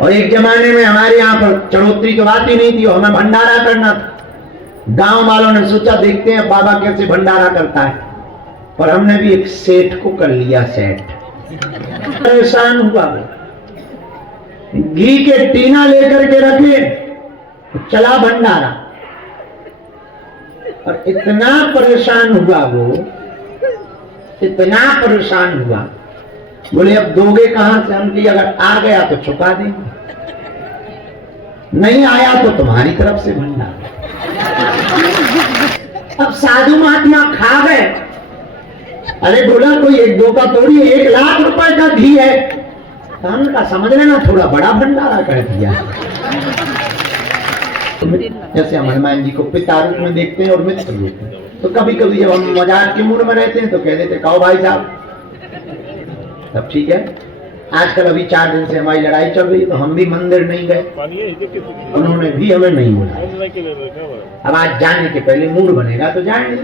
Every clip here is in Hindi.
और एक जमाने में हमारे यहाँ पर चढ़ोतरी तो आती नहीं थी, हमें भंडारा करना था। गांव वालों ने सोचा देखते हैं बाबा कैसे भंडारा करता है, पर हमने भी एक सेठ को कर लिया सेठ। परेशान हुआ, घी के टीना लेकर के रखे, चला भंडारा, और इतना परेशान हुआ वो, इतना परेशान हुआ, बोले अब दोगे कहां से? हम कि अगर आ गया तो छुपा देंगे, नहीं आया तो तुम्हारी तरफ से भंडारा। अब साधु महात्मा खा गए। अरे बोला कोई एक दो का थोड़ी, 1 लाख रुपए का घी है, का समझ लेना थोड़ा बड़ा भंडारा कर दिया। जैसे हम हनुमान जी को पिता रूप में देखते हैं और मित्र रूप में, तो कभी कभी जब हम मजाक के मूड में रहते हैं तो कह देते कहो भाई साहब, तब ठीक है। आजकल अभी 4 दिन से हमारी लड़ाई चल रही, तो हम भी मंदिर नहीं गए, उन्होंने भी हमें नहीं बुलाया। अब आज जाने के पहले मूड बनेगा तो जाएंगे,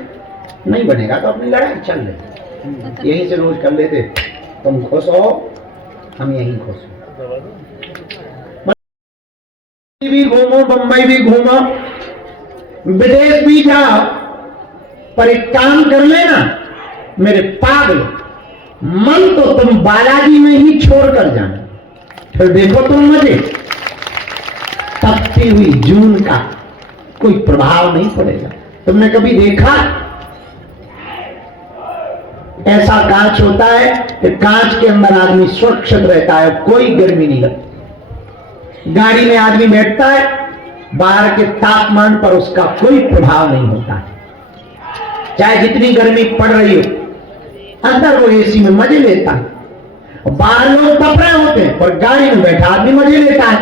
नहीं बनेगा तो अपनी लड़ाई चल रही, यहीं से रोज कर लेते। तुम खुश हो, हम यहीं खुश हो। भी घूमो, बंबई भी घूमो, विदेश भी जाओ, पर एक काम कर लेना मेरे पागल, मन तो तुम बालाजी में ही छोड़ कर जाना, फिर देखो तुम मजे। तपती हुई जून का कोई प्रभाव नहीं पड़ेगा। तुमने कभी देखा ऐसा कांच होता है कि कांच के अंदर आदमी सुरक्षित रहता है, कोई गर्मी नहीं लगती। गाड़ी में आदमी बैठता है, बाहर के तापमान पर उसका कोई प्रभाव नहीं होता है, चाहे जितनी गर्मी पड़ रही हो, अंदर वो एसी में मजे लेता है। बाहर लोग तप रहे होते हैं, पर गाड़ी में बैठा आदमी मजे लेता है,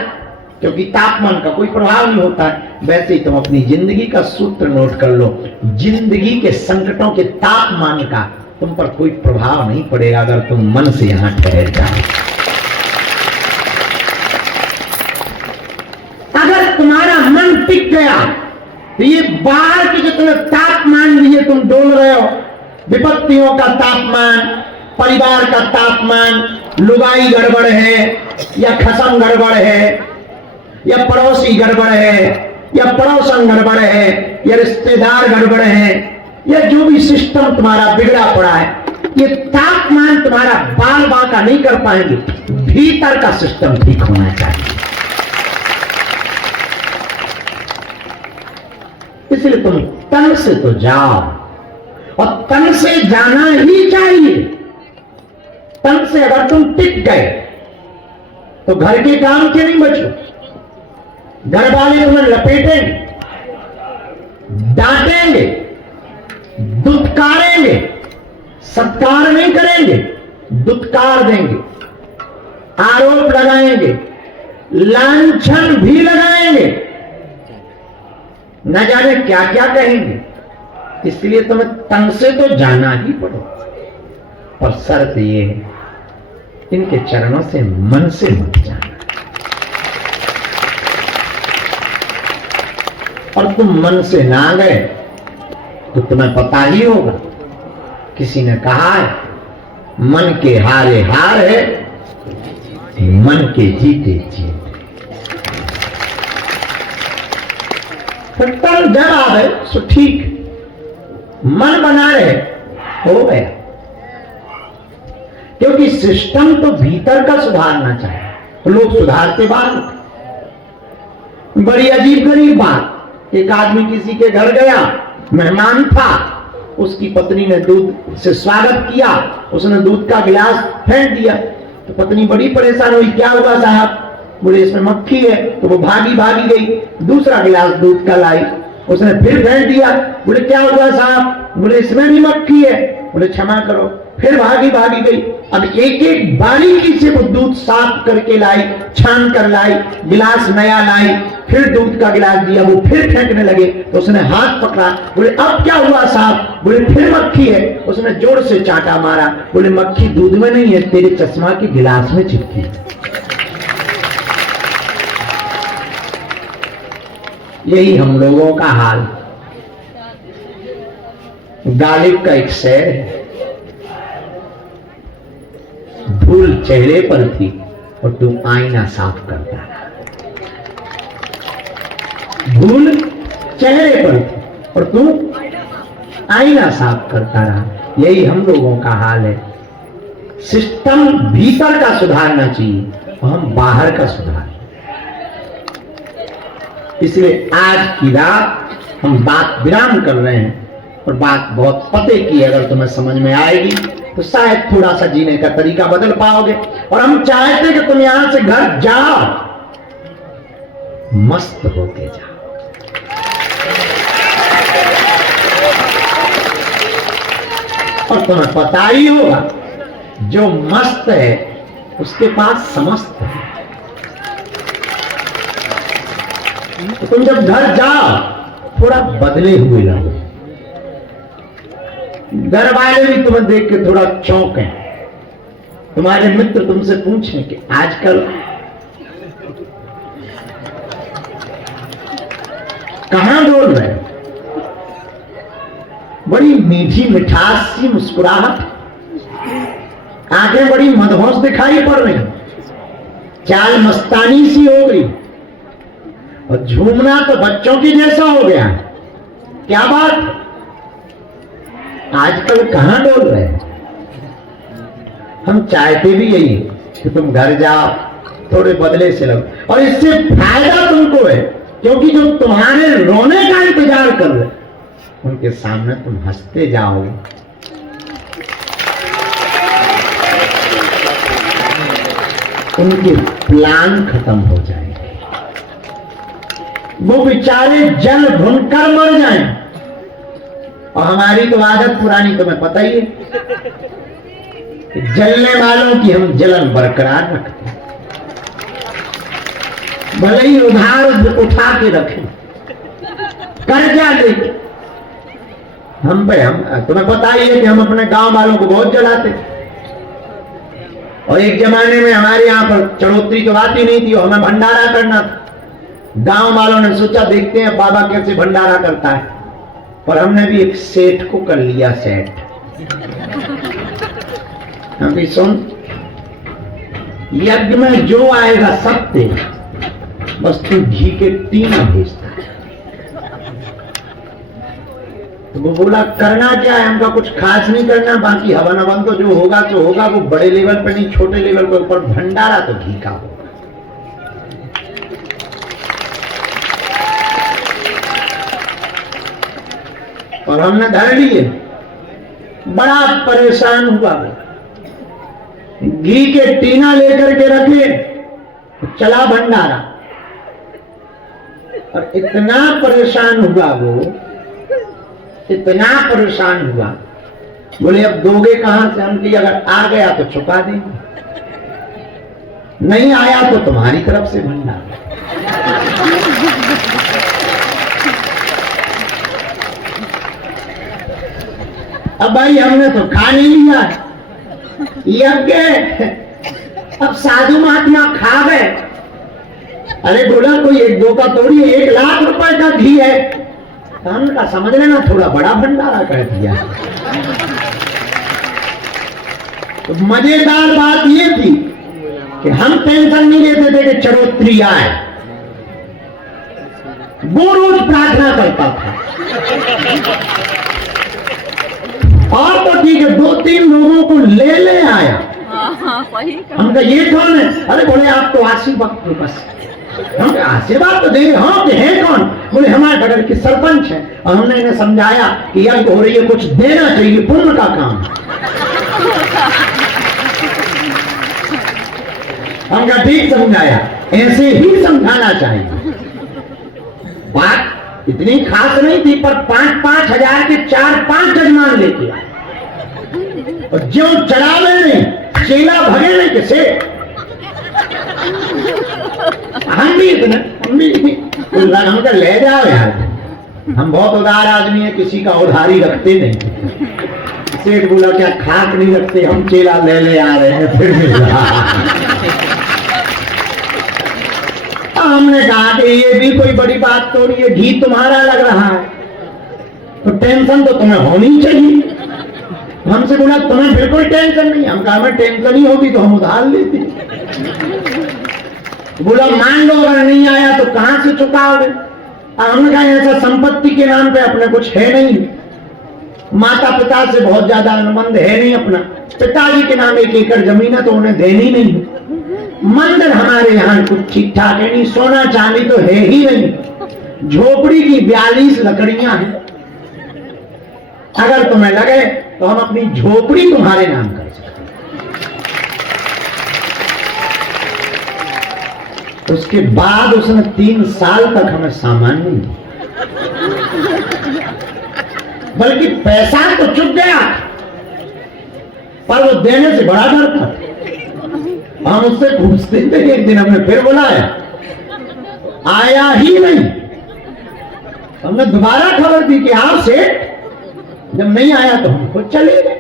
क्योंकि तापमान का कोई प्रभाव नहीं होता है। वैसे ही तुम अपनी जिंदगी का सूत्र नोट कर लो, जिंदगी के संकटों के तापमान का तुम पर कोई प्रभाव नहीं पड़ेगा अगर तुम मन से यहां ठहर जाओ। अगर तुम्हारा मन टिक गया तो ये बाहर के जितने तापमान लिए तुम डोल रहे हो, विपत्तियों का तापमान, परिवार का तापमान, लुगाई गड़बड़ है या खसम गड़बड़ है या पड़ोसी गड़बड़ है या पड़ोसन गड़बड़ है या रिश्तेदार गड़बड़ है या जो भी सिस्टम तुम्हारा बिगड़ा पड़ा है, ये तापमान तुम्हारा बाल बांका नहीं कर पाएंगे। भीतर का सिस्टम ठीक होना चाहिए। इसलिए तुम तन से तो जाओ, और तन से जाना ही चाहिए। तन से अगर तुम टिक गए तो घर के काम के नहीं बचो, घर वाले तुम्हें लपेटेंगे, डांटेंगे, दुत्कारेंगे, सत्कार नहीं करेंगे, दुत्कार देंगे, आरोप लगाएंगे, लांछन भी लगाएंगे, न जाने क्या क्या कहेंगे। इसलिए तुम्हें तन से तो जाना ही पड़े, पर शर्त ये है इनके चरणों से मन से मत जाना। और तुम मन से ना गए तो तुम्हें पता ही होगा, किसी ने कहा है मन के हारे हार है, मन के जीते जीत। फिर तन जब आ गए तो ठीक, मन बना रहे हो गया, क्योंकि सिस्टम तो भीतर का सुधारना चाहिए, तो लोग सुधारते बाहर। बड़ी अजीब गरीब बात, एक आदमी किसी के घर गया, मेहमान था, उसकी पत्नी ने दूध से स्वागत किया, उसने दूध का गिलास फेंक दिया, तो पत्नी बड़ी परेशान हुई, क्या हुआ साहब? बोले इसमें मक्खी है। तो वो भागी भागी गई, दूसरा गिलास दूध का लाई, उसने फिर फेंक दिया। बोले क्या हुआ साहब? बोले इसमें भी मक्खी है। बोले क्षमा करो, फिर भागी भागी गई। अब एक एक बारीकी से वो दूध साफ करके लाई, छान कर लाई, गिलास नया लाई, फिर दूध का गिलास दिया, वो फिर फेंकने लगे। तो उसने हाथ पकड़ा, बोले अब क्या हुआ साहब? बोले फिर मक्खी है। उसने जोर से चांटा मारा, बोले मक्खी दूध में नहीं है, तेरे चश्मा के गिलास में चिपकी है। यही हम लोगों का हाल। गालिब का एक शेर है, धूल चेहरे पर थी, और तू आईना साफ करता रहा। भूल चेहरे पर थी और तू आईना साफ करता रहा। यही हम लोगों का हाल है। सिस्टम भीतर का सुधारना चाहिए और हम बाहर का सुधार। इसलिए आज की रात हम बात विराम कर रहे हैं और बात बहुत पते की, अगर तुम्हें समझ में आएगी तो शायद थोड़ा सा जीने का तरीका बदल पाओगे। और हम चाहते कि तुम यहां से घर जाओ मस्त होके जाओ। और तुम्हें पता ही होगा जो मस्त है उसके पास समस्त है। तो तुम जब घर जाओ थोड़ा बदले हुए रहो। घर वाले भी तुम्हें देख के थोड़ा चौंके। तुम्हारे मित्र तुमसे पूछें कि आजकल कहां डोल रहे हो? बड़ी मीठी मिठास सी मुस्कुराहट, आंखें बड़ी मदहोश दिखाई पड़ रही, चाल मस्तानी सी हो गई और झूमना तो बच्चों की जैसा हो गया। क्या बात, आजकल कहां डोल रहे हैं? हम चाहते भी यही कि तुम घर जाओ थोड़े बदले से रहो। और इससे फायदा तुमको है, क्योंकि जो तुम्हारे रोने का इंतजार कर रहे उनके सामने तुम हंसते जाओगे। उनके प्लान खत्म हो जाएंगे, वो बेचारे जल भुनकर मर जाएं। और हमारी तो आदत पुरानी तुम्हें पता ही है, जलने वालों की हम जलन बरकरार रखते हैं, भले ही उधार उठा के रखें, कर्जा लेके। हम तुम्हें पता ही है कि हम अपने गांव वालों को बहुत जलाते। और एक जमाने में हमारे यहां पर चढ़ोतरी तो आती नहीं थी और हमें भंडारा करना था। गांव वालों ने सोचा देखते हैं बाबा कैसे भंडारा करता है, पर हमने भी एक सेठ को कर लिया सेठ। हम भी सुन, यज्ञ में जो आएगा सब तेरा, बस तू घी के टीना भेजता। तो वो बोला करना क्या है, हमका कुछ खास नहीं करना, बाकी हवन हवन तो जो होगा तो होगा, वो बड़े लेवल पे नहीं छोटे लेवल पे, ऊपर भंडारा तो घी का होगा। और हमने धर लिए, बड़ा परेशान हुआ। घी के टीना लेकर के रखे, चला भंडारा। और इतना परेशान हुआ वो, इतना परेशान हुआ, बोले अब दोगे कहां से? हम कि अगर आ गया तो चुका देंगे, नहीं आया तो तुम्हारी तरफ से भंडारा। अब भाई हमने तो खा नहीं लिया, यज्ञ अब साधु महात्मा खा गए। अरे बोला कोई एक दो का तोड़ी, 1 लाख रुपए का घी है। हमने कहा समझ लेना थोड़ा बड़ा भंडारा कर दिया। तो मजेदार बात ये थी कि हम टेंशन नहीं लेते थे कि चढ़ोतरी आए, वो रोज प्रार्थना करता था। और तो ठीक है, 2-3 लोगों को ले आया। हम कहा ये कौन है? अरे बोले आप तो आशीर्वाद के बस। हम आशीर्वाद तो देंगे। हाँ कि है कौन? बोले हमारे बगल के सरपंच है। और हमने इन्हें समझाया कि यज्ञ हो रही है, कुछ देना चाहिए, पुण्य का काम। हमका ठीक समझाया, ऐसे ही समझाना चाहिए। बात इतनी खास नहीं थी, पर 5-5 हजार के 4-5 जजमान लेके आए। और जो चढ़ावे नहीं, चेला भगे नहीं कैसे। हम भी हमका ले जाओ यार, हम बहुत उदार आदमी है, किसी का उधारी रखते नहीं। सेठ बोला क्या खाक नहीं रखते, हम चेला ले आ रहे हैं। फिर हमने कहा कि ये भी कोई बड़ी बात तो नहीं है, घी तुम्हारा लग रहा है तो टेंशन तो तुम्हें होनी चाहिए। हमसे बोला तुम्हें बिल्कुल टेंशन नहीं। हम कहा हमें टेंशन ही होगी तो हम उधार लेते। बोला मान लो अगर नहीं आया तो कहां से चुकाओगे? हमने कहा ऐसा संपत्ति के नाम पे अपने कुछ है नहीं, माता पिता से बहुत ज्यादा अनुबंध है नहीं अपना, पिताजी के नाम 1 एकड़ जमीन है तो उन्हें देनी नहीं, मंदिर हमारे यहाँ कुछ ठीक ठाक है नहीं, सोना चांदी तो है ही नहीं, झोपड़ी की 42 लकड़ियां हैं, अगर तुम्हें लगे तो हम अपनी झोपड़ी तुम्हारे नाम कर सकते। उसके बाद उसने 3 साल तक हमें सामान नहीं दिया, बल्कि पैसा तो चुक गया पर वो देने से बड़ा डरता था। हम उससे पूछते थे, एक दिन हमने फिर बुलाया, आया ही नहीं। हमने दोबारा खबर दी कि हाँ सेठ, जब नहीं आया तो हम खुद चले गए,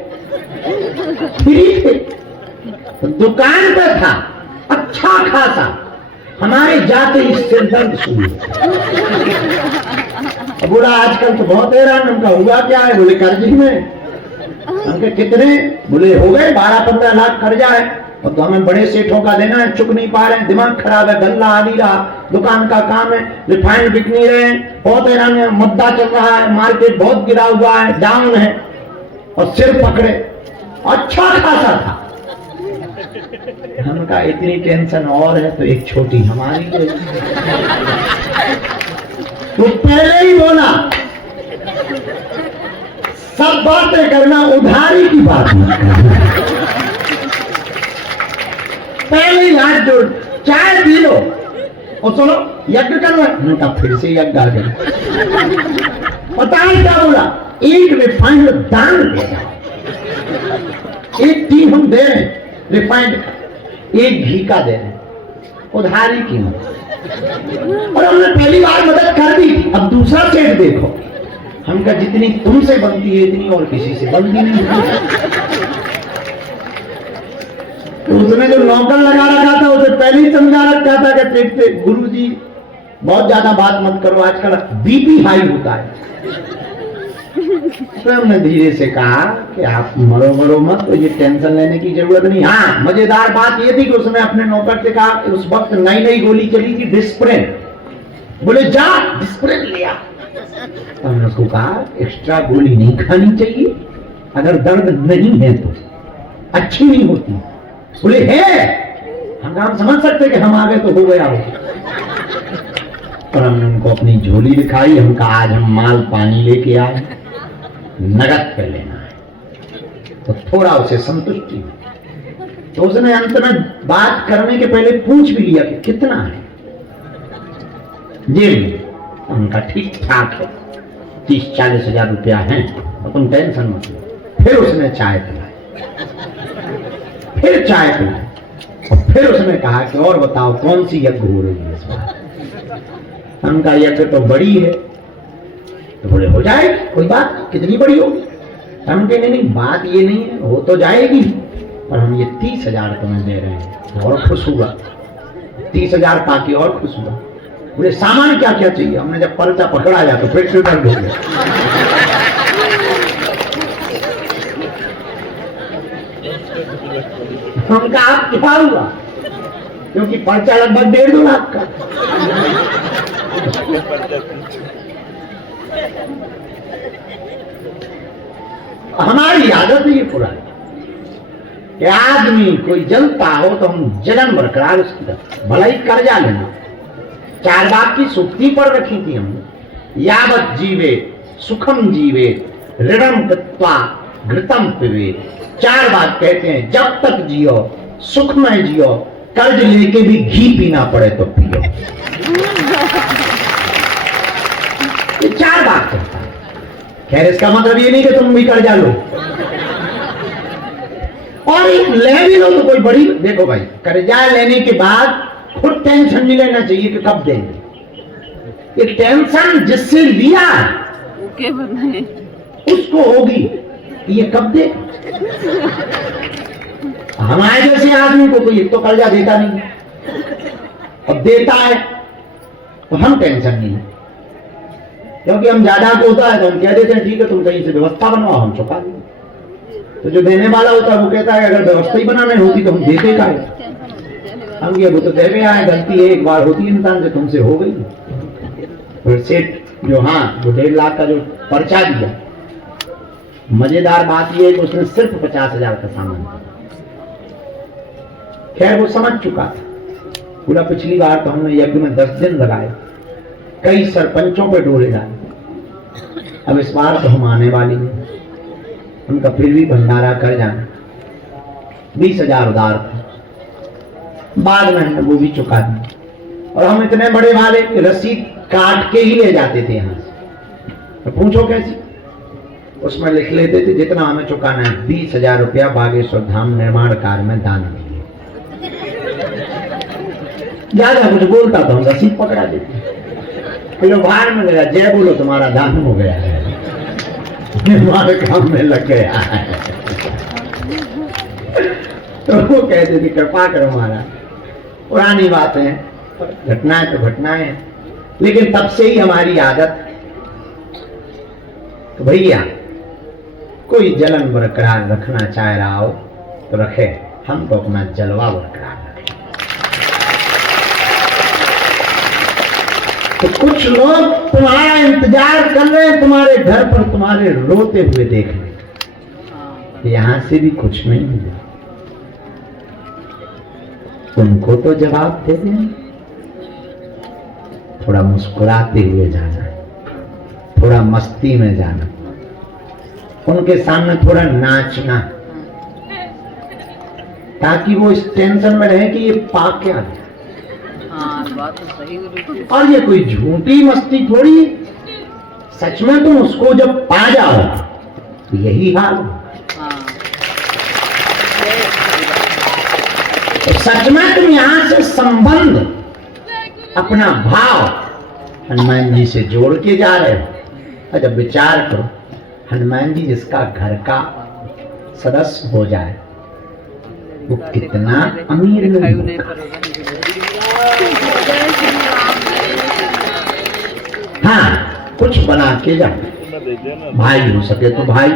फ्री थे। तो दुकान पे था अच्छा खासा, हमारे जाते ही सिर दर्द शुरू। बोला आजकल तो बहुत हैरान, उनका हुआ क्या है? बोले कर्ज में। हमके कितने? बोले हो गए 12-15 लाख कर्जा है, और तो हमें बड़े सेठों का देना है, चुक नहीं पा रहे हैं, दिमाग खराब है, गल्ला आ नहीं रहा, दुकान का काम है, रिफाइंड बिक नहीं रहे, बहुत हैरान है, मुद्दा चल रहा है, मार्केट बहुत गिरा हुआ है, डाउन है, और सिर पकड़े। अच्छा खासा था। हमने कहा इतनी टेंशन और है तो एक छोटी हमारी है। तो पहले ही बोला सब बातें करना, उधारी की बात मत करना। पहले ही हाथ जोड़, चाय पी लो और चलो यज्ञ करना। उनका फिर से यज्ञ आ गया। पता है क्या बोला? एक रिफाइंड दान देगा, एक टीम हम दे रहे हैं रिफाइंड, एक घी का दे रहे हैं, उधारी की मदद। और हमने पहली बार मदद कर दी, अब दूसरा सेठ देखो, हमका जितनी तुमसे बनती है इतनी और किसी से बनती नहीं। तो उसने जो नौकर लगा रखा था उसे पहले ही समझा रखा था कि पेट पे गुरुजी बहुत ज्यादा बात मत करो, आजकल बीपी हाई होता है। तो हमने धीरे से कहा कि आप मरो मत, तो ये टेंशन लेने की जरूरत नहीं। हाँ, मजेदार बात ये थी कि उसने अपने नौकर से कहा, उस वक्त नई गोली चली थी डिस्प्रिन, बोले जा डिस्प्रिन ले आ। तो हमने उसको कहा एक्स्ट्रा गोली नहीं खानी चाहिए, अगर दर्द नहीं है तो अच्छी नहीं होती। बोले है, हम समझ सकते कि हम आ गए तो हो गया हो। और हमने उनको अपनी झोली दिखाई, हम कहा आज हम माल पानी लेके आए, नगद पे लेना है। तो थोड़ा उसे संतुष्टि हुई। तो उसने अंत में बात करने के पहले पूछ भी लिया कि कितना है जी। उनका ठीक ठाक है, 30-40 हजार रुपया है, और तुम टेंशन मत लो। फिर उसने चाय पिलाई, फिर चाय पिलाई, और फिर उसने कहा कि और बताओ कौन सी यज्ञ हो रही है इस बार? उनका यज्ञ तो बड़ी है। तो बोले हो जाएगी, कोई बात, कितनी बड़ी होगी? हम कहे नहीं, बात ये नहीं है, हो तो जाएगी, पर हम ये 30,000 तुम्हें दे रहे हैं, और खुश हुआ। 30,000 पाके और खुश हुआ। बोले सामान क्या क्या चाहिए? हमने जब पर्चा पकड़ाया तो फिर से दर्द हो गया। हम कहा आप क्या हुआ? क्योंकि पर्चा लगभग 1.5 लाख का। हमारी आदत है ये पुरानी कि आदमी कोई जलता हो तो हम जलन बरकरार उसकी तरफ, भलाई कर्जा लेना। 4 बात की सुक्ति पर रखी थी हमने, यावत जीवे सुखम जीवे ऋणम कृत्वा घृतम पिबे। 4 बात कहते हैं, जब तक जियो सुख में जियो, कर्ज लेके भी घी पीना पड़े तो पियो। ये 4 बात कहता है। खैर इसका मतलब ये नहीं कि तुम भी कर्जा लो और एक ले भी लो तो कोई बड़ी, देखो भाई कर्जा लेने के बाद खुद टेंशन नहीं लेना चाहिए कि कब देंगे। ये टेंशन जिससे लिया उसको होगी ये कब दे। हमारे जैसे आदमी को कोई तो कर्जा देता नहीं, अब देता है तो हम टेंशन नहीं है, क्योंकि हम ज्यादा को होता है तो हम कह देते हैं ठीक है तुम कहीं से व्यवस्था बनवाओ, हम चुका देंगे। तो जो देने वाला होता है वो कहता है अगर व्यवस्था ही बनाने होती तो हम देते का है। हम ये वो तो दे गया है, गलती एक बार होती है इंसान से, तुमसे हो गई। फिर सेठ जो हाँ वो 1.5 लाख का जो पर्चा दिया, मजेदार बात ये है कि उसने सिर्फ 50,000 का सामान दिया। खैर वो समझ चुका था, पूरा पिछली बार तो हमने यज्ञ में 10 दिन लगाए, कई सरपंचों पे डोरे डाले, अब इस बार तो हम आने वाली है। उनका फिर भी भंडारा कर जाना, 20,000 उधार था, बाद में हमने वो भी चुका दी। और हम इतने बड़े वाले कि रसीद काट के ही ले जाते थे यहाँ से। तो पूछो कैसी, उसमें लिख लेते थे जितना हमें चुकाना है, 20,000 रुपया बागेश्वर धाम निर्माण कार्य में दान दिए। ज्यादा कुछ बोलता तो हम रसीद पकड़ा देते, फिर बाहर में गया, जय बोलो तुम्हारा दान हो गया है, हमारे काम में लग गया है। तो वो कहते थे कृपा करो महाराज, पुरानी बात है, घटनाएं तो घटनाएं हैं, लेकिन तब से ही हमारी आदत तो भैया कोई जलन बरकरार रखना चाह रहा हो तो रखे, हम तो अपना जलवा बरकरार रखें। तो कुछ लोग तुम्हारा इंतजार कर रहे हैं तुम्हारे घर पर, तुम्हारे रोते हुए देखने, यहां से भी कुछ नहीं हुआ, उनको तो जवाब दे दें। थोड़ा मुस्कुराते हुए जाना, थोड़ा मस्ती में जाना, उनके सामने थोड़ा नाचना, ताकि वो इस टेंशन में रहे कि ये पा क्या है। बात तो सही है। और ये कोई झूठी मस्ती थोड़ी, सच में तुम उसको जब पा जाओ तो यही हाल। तो सच में तुम यहां से संबंध, अपना भाव हनुमान जी से जोड़ के जा रहे हो। और जब विचार करो, हनुमान जी जिसका घर का सदस्य हो जाए वो कितना अमीर नहीं। हाँ, कुछ बना के जाओ, भाई हो सके तो भाई,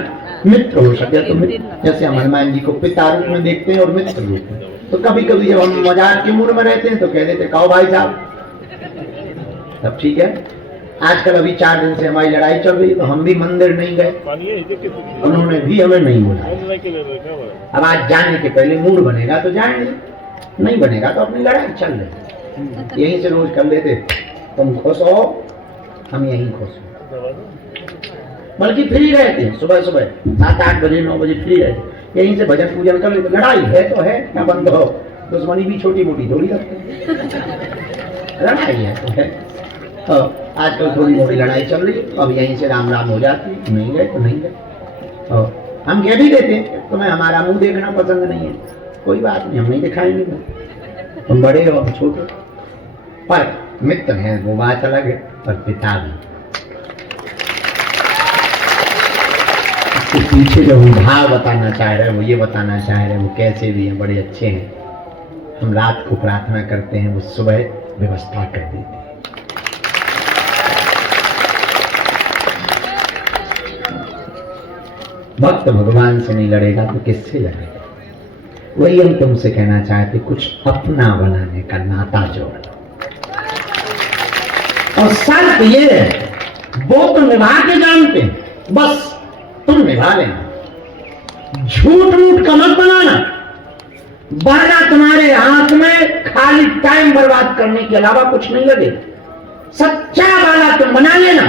मित्र हो सके तो मित्र। जैसे हम हनुमान जी को पिता रूप में देखते हैं और मित्र रूप में, तो कभी कभी जब हम मजाक के मूड में रहते हैं तो कह देते कहो भाई साहब, तब ठीक है। आजकल अभी 4 दिन से हमारी लड़ाई चल रही, तो हम भी मंदिर नहीं गए, उन्होंने भी हमें नहीं बुलाया। अब आज जाने के पहले मूड बनेगा तो जाएंगे, नहीं बनेगा तो अपनी लड़ाई चल रही, यहीं से रोज कर लेते, तुम खुश हो हम यहीं खुश हो। बल्कि फ्री रहते हैं, सुबह सुबह 7-8 बजे 9 बजे फ्री रहते, यहीं से भजन पूजन कर लेते। लड़ाई है तो है, क्या बंद हो, दुश्मनी भी छोटी मोटी थोड़ी रखते, लड़ाई है तो है। आजकल थोड़ी मोटी लड़ाई चल रही, अब यहीं से राम राम हो जाती, नहीं गए तो नहीं गए। हम कह भी देते हैं तुम्हें हमारा मुंह देखना पसंद नहीं है, कोई बात नहीं, हम नहीं दिखाएंगे, तुम बड़े हो हम छोटे, पर मित्र हैं वो बात अलग है, पर पिता भी। इसके पीछे जो हम भाव बताना चाह रहे हैं, वो ये बताना चाह रहे हैं, वो कैसे भी हैं, बड़े अच्छे हैं। हम रात को प्रार्थना करते हैं, वो सुबह व्यवस्था कर देते हैं। भक्त भगवान से नहीं लड़ेगा तो किससे लड़ेगा? वही हम तुमसे कहना चाहते, कुछ अपना बनाने का नाता जोड़ना। और शर्त ये है, वो तो निभा के जानते हैं, बस तुम निभा लेना, झूठ मूठ का मत बनाना, वरना तुम्हारे हाथ में खाली टाइम बर्बाद करने के अलावा कुछ नहीं लगेगा। सच्चा वाला तुम बना लेना,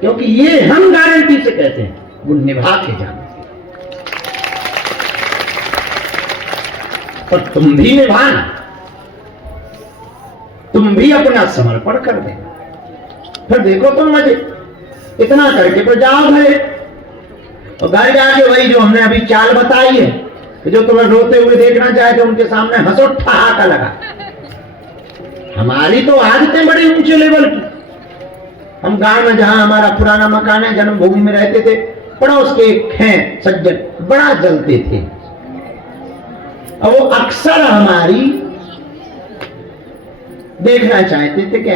क्योंकि ये हम गारंटी से कहते हैं, वो निभा के जाना। और तुम भी निभाना, तुम भी अपना समर्पण कर देना, फिर देखो तुम मजे। इतना करके तो जाओ घरे, और घर जाके वही जो हमने अभी चाल बताई है, कि जो तुम्हें रोते हुए देखना चाहे तो उनके सामने हंसो, ठहाका लगा। हमारी तो आदतें बड़ी ऊंचे लेवल की। हम गांव में जहां हमारा पुराना मकान है, जन्मभूमि में रहते थे, पड़ोस के एक हैं सज्जन, बड़ा जलते थे, और वो अक्सर हमारी देखना चाहते थे कि